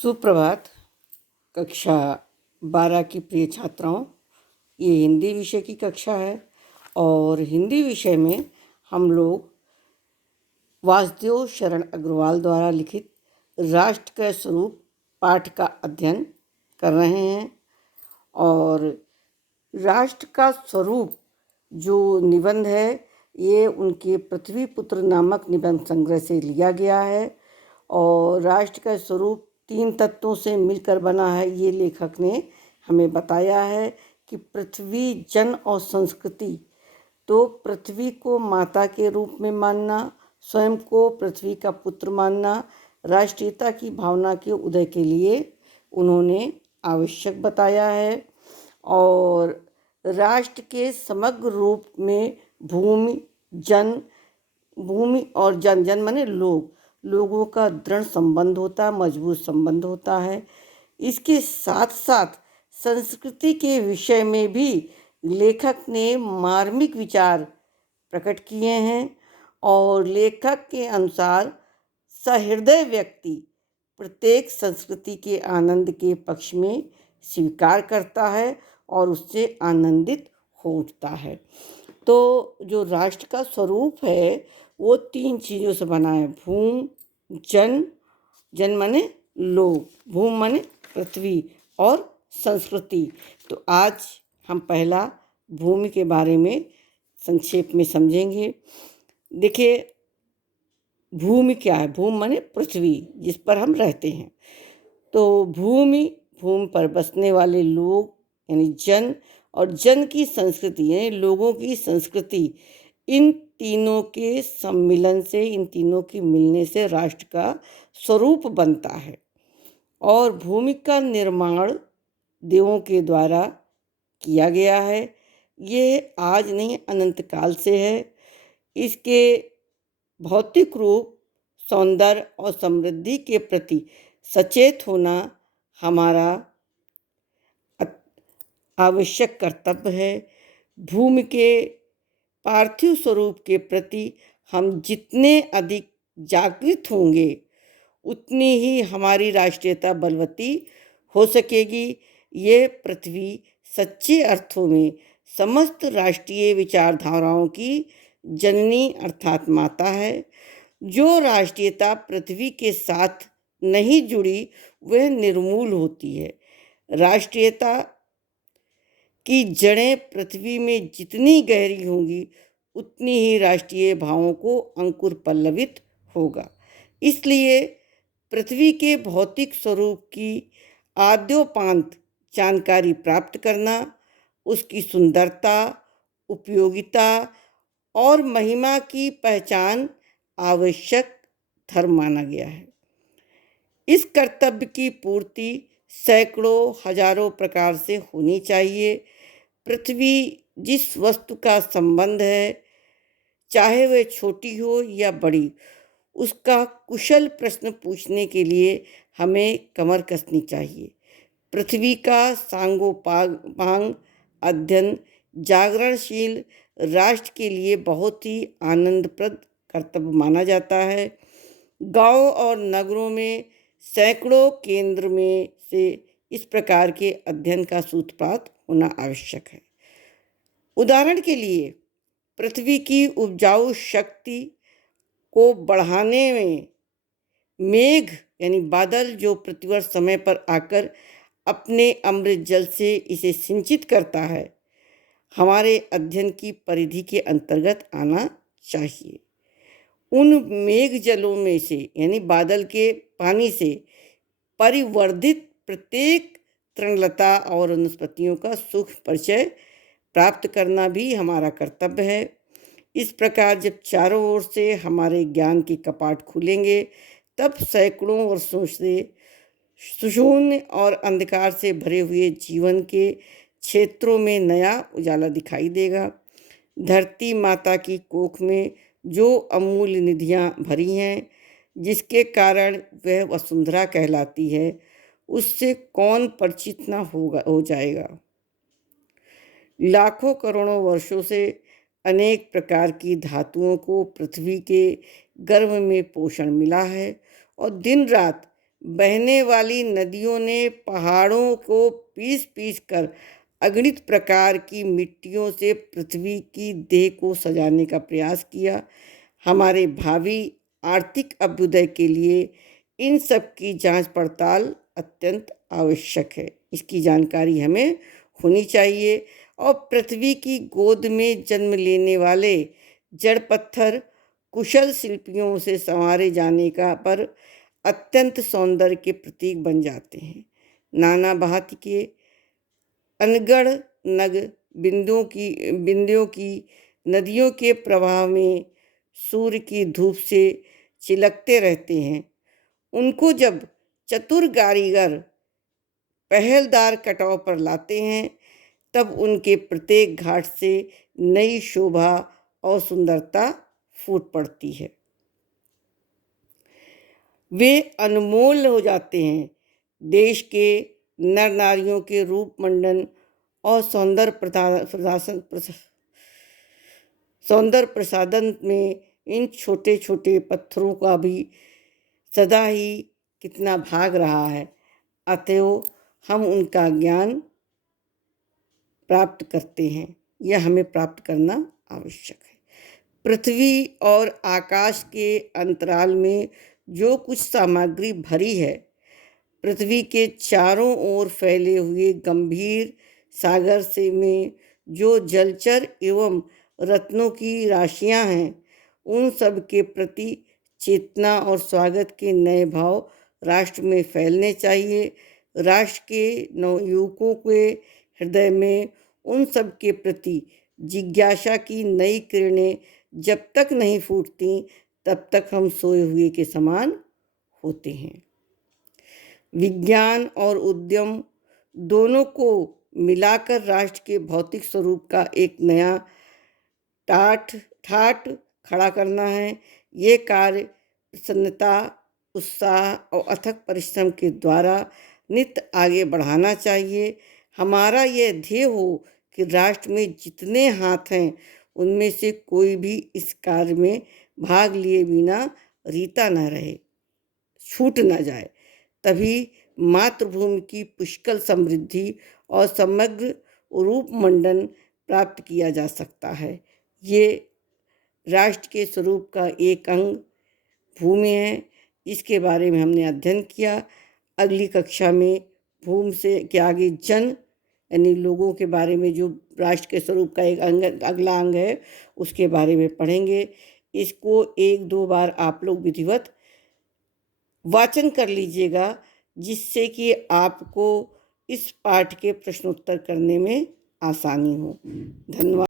सुप्रभात। कक्षा 12 की प्रिय छात्राओं, ये हिंदी विषय की कक्षा है और हिंदी विषय में हम लोग वासुदेव शरण अग्रवाल द्वारा लिखित राष्ट्र का स्वरूप पाठ का अध्ययन कर रहे हैं। और राष्ट्र का स्वरूप जो निबंध है ये उनके पृथ्वीपुत्र नामक निबंध संग्रह से लिया गया है। और राष्ट्र का स्वरूप 3 तत्वों से मिलकर बना है, ये लेखक ने हमें बताया है कि पृथ्वी, जन और संस्कृति। तो पृथ्वी को माता के रूप में मानना, स्वयं को पृथ्वी का पुत्र मानना राष्ट्रीयता की भावना के उदय के लिए उन्होंने आवश्यक बताया है। और राष्ट्र के समग्र रूप में भूमि और जन माने लोगों का दृढ़ संबंध होता है, मजबूत संबंध होता है। इसके साथ साथ संस्कृति के विषय में भी लेखक ने मार्मिक विचार प्रकट किए हैं। और लेखक के अनुसार सहृदय व्यक्ति प्रत्येक संस्कृति के आनंद के पक्ष में स्वीकार करता है और उससे आनंदित हो उठता है। तो जो राष्ट्र का स्वरूप है वो 3 चीज़ों से बना है। भूम, जन माने लोग, भूम माने पृथ्वी और संस्कृति। तो आज हम पहला भूमि के बारे में संक्षेप में समझेंगे। देखिए, भूमि क्या है? भूमि माने पृथ्वी जिस पर हम रहते हैं। तो भूमि पर बसने वाले लोग यानी जन, और जन की संस्कृति यानी लोगों की संस्कृति, इन तीनों के सम्मिलन से, इन तीनों के मिलने से राष्ट्र का स्वरूप बनता है। और भूमि का निर्माण देवों के द्वारा किया गया है। ये आज नहीं, अनंत काल से है। इसके भौतिक रूप, सौंदर्य और समृद्धि के प्रति सचेत होना हमारा आवश्यक कर्तव्य है। भूमि के पार्थिव स्वरूप के प्रति हम जितने अधिक जागृत होंगे उतनी ही हमारी राष्ट्रीयता बलवती हो सकेगी। ये पृथ्वी सच्चे अर्थों में समस्त राष्ट्रीय विचारधाराओं की जननी अर्थात माता है। जो राष्ट्रीयता पृथ्वी के साथ नहीं जुड़ी वह निर्मूल होती है। राष्ट्रीयता की जड़ें पृथ्वी में जितनी गहरी होंगी उतनी ही राष्ट्रीय भावों को अंकुर पल्लवित होगा। इसलिए पृथ्वी के भौतिक स्वरूप की आद्योपांत जानकारी प्राप्त करना, उसकी सुंदरता, उपयोगिता और महिमा की पहचान आवश्यक धर्म माना गया है। इस कर्तव्य की पूर्ति सैकड़ों हजारों प्रकार से होनी चाहिए। पृथ्वी जिस वस्तु का संबंध है, चाहे वह छोटी हो या बड़ी, उसका कुशल प्रश्न पूछने के लिए हमें कमर कसनी चाहिए। पृथ्वी का सांगोपांग अध्ययन जागरणशील राष्ट्र के लिए बहुत ही आनंदप्रद कर्तव्य माना जाता है। गांव और नगरों में सैकड़ों केंद्र में से इस प्रकार के अध्ययन का सूत्रपात होना आवश्यक है। उदाहरण के लिए, पृथ्वी की उपजाऊ शक्ति को बढ़ाने में मेघ यानी बादल जो प्रतिवर्ष समय पर आकर अपने अमृत जल से इसे सिंचित करता है, हमारे अध्ययन की परिधि के अंतर्गत आना चाहिए। उन मेघ जलों में से यानी बादल के पानी से परिवर्धित प्रत्येक तृणलता और वनस्पतियों का सूक्ष्म परिचय प्राप्त करना भी हमारा कर्तव्य है। इस प्रकार जब चारों ओर से हमारे ज्ञान के कपाट खुलेंगे तब सैकड़ों वर्षों से शून्य और अंधकार से भरे हुए जीवन के क्षेत्रों में नया उजाला दिखाई देगा। धरती माता की कोख में जो अमूल्य निधियां भरी हैं, जिसके कारण वह वसुंधरा कहलाती है, उससे कौन परिचित न हो जाएगा। लाखों करोड़ों वर्षों से अनेक प्रकार की धातुओं को पृथ्वी के गर्भ में पोषण मिला है और दिन रात बहने वाली नदियों ने पहाड़ों को पीस-पीस कर अगणित प्रकार की मिट्टियों से पृथ्वी की देह को सजाने का प्रयास किया। हमारे भावी आर्थिक अभ्युदय के लिए इन सब की जांच पड़ताल अत्यंत आवश्यक है। इसकी जानकारी हमें होनी चाहिए और पृथ्वी की गोद में जन्म लेने वाले जड़ पत्थर कुशल शिल्पियों से संवारे जाने का पर अत्यंत सौंदर्य के प्रतीक बन जाते हैं। नाना भांति के अनगढ़ नग बिंदुओं की नदियों के प्रवाह में सूर्य की धूप से चिलकते रहते हैं। उनको जब चतुर कारीगर पहलदार कटाव पर लाते हैं तब उनके प्रत्येक घाट से नई शोभा और सुंदरता फूट पड़ती है। वे अनमोल हो जाते हैं। देश के नर नारियों के रूप मंडन और सौंदर्य प्रसादन में इन छोटे छोटे पत्थरों का भी सदा ही कितना भाग रहा है। अतएव हम उनका ज्ञान प्राप्त करते हैं, यह हमें प्राप्त करना आवश्यक है। पृथ्वी और आकाश के अंतराल में जो कुछ सामग्री भरी है, पृथ्वी के चारों ओर फैले हुए गंभीर सागर से में जो जलचर एवं रत्नों की राशियां हैं, उन सब के प्रति चेतना और स्वागत के नए भाव राष्ट्र में फैलने चाहिए। राष्ट्र के नवयुवकों के हृदय में उन सब के प्रति जिज्ञासा की नई किरणें जब तक नहीं फूटती, तब तक हम सोए हुए के समान होते हैं। विज्ञान और उद्यम दोनों को मिलाकर राष्ट्र के भौतिक स्वरूप का एक नया ठाट खड़ा करना है। ये कार्य प्रसन्नता, उत्साह और अथक परिश्रम के द्वारा नित्य आगे बढ़ाना चाहिए। हमारा यह ध्येय हो कि राष्ट्र में जितने हाथ हैं, उनमें से कोई भी इस कार्य में भाग लिए बिना रीता न रहे, छूट न जाए। तभी मातृभूमि की पुष्कल समृद्धि और समग्र रूप मंडन प्राप्त किया जा सकता है। ये राष्ट्र के स्वरूप का एक अंग भूमि है, इसके बारे में हमने अध्ययन किया। अगली कक्षा में भूमि से के आगे जन यानी लोगों के बारे में, जो राष्ट्र के स्वरूप का एक अंग अगला अंग है, उसके बारे में पढ़ेंगे। इसको 1-2 बार आप लोग विधिवत वाचन कर लीजिएगा, जिससे कि आपको इस पाठ के प्रश्नोत्तर करने में आसानी हो। धन्यवाद।